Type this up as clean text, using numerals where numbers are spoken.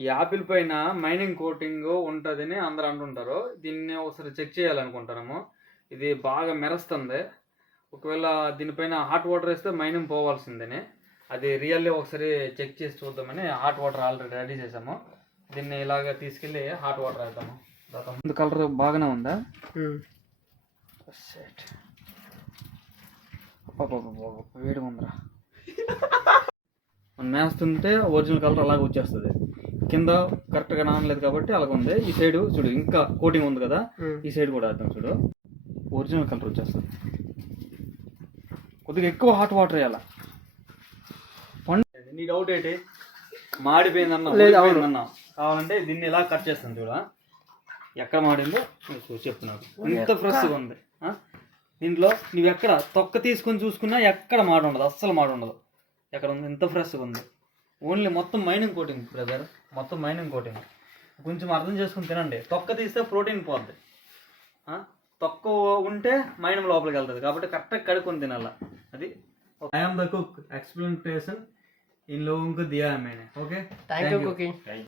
ఈ యాపిల్ పైన mining coating ఉంటుందని అందరూ అంటుంటారు. దీన్ని ఒకసారి చెక్ చేయాలనుకుంటాము. ఇది బాగా మెరుస్తుంది. ఒకవేళ దీనిపైన హాట్ వాటర్ వేస్తే మైనింగ్ పోవాల్సిందని, అది రియల్లీ ఒకసారి చెక్ చేసి చూద్దామని హాట్ వాటర్ ఆల్రెడీ రెడీ చేసాము. దీన్ని ఇలాగ తీసుకెళ్ళి హాట్ వాటర్ వేద్దాము. ముందు కలర్ బాగానే ఉందా? వేడి ఉందిరా. మనం వేస్తుంటే ఒరిజినల్ కలర్ అలాగే వచ్చేస్తుంది. కింద కరెక్ట్గా నానలేదు కాబట్టి అలాగ ఉంది. ఈ సైడ్ చూడు ఇంకా కోటింగ్ ఉంది కదా, ఈ సైడ్ కూడా వేద్దాం. చూడు ఒరిజినల్ కలర్ వచ్చేస్తుంది. కొద్దిగా ఎక్కువ హాట్ వాటర్ వేయాల. నీ డౌట్ ఏంటి? మాడిపోయిందన్నా లేదన్నా కావాలంటే దీన్ని ఇలా కట్ చేస్తాను. చూడ ఎక్కడ మాడిందో చెప్పు నాకు. ఇంత ఫ్రెష్గా ఉంది. దీంట్లో నువ్వు ఎక్కడ తొక్క తీసుకొని చూసుకున్నా ఎక్కడ మాట ఉండదు, అస్సలు మాట ఉండదు. ఎక్కడ ఉంది? ఇంత ఫ్రెష్గా ఉంది. ఓన్లీ మొత్తం మైనింగ్ కోటింగ్ బ్రదర్, మొత్తం మైనింగ్ కోటింగ్. కొంచెం అర్థం చేసుకుని తినండి. తొక్క తీస్తే ప్రోటీన్ పోద్ది. తొక్క ఉంటే మైనింగ్ లోపలికి వెళ్తుంది. కాబట్టి కరెక్ట్గా కడుక్కొని తినాల. అది I am the cook, explanation इन लोगों को दिया है मैंने. Okay, thank you cooking.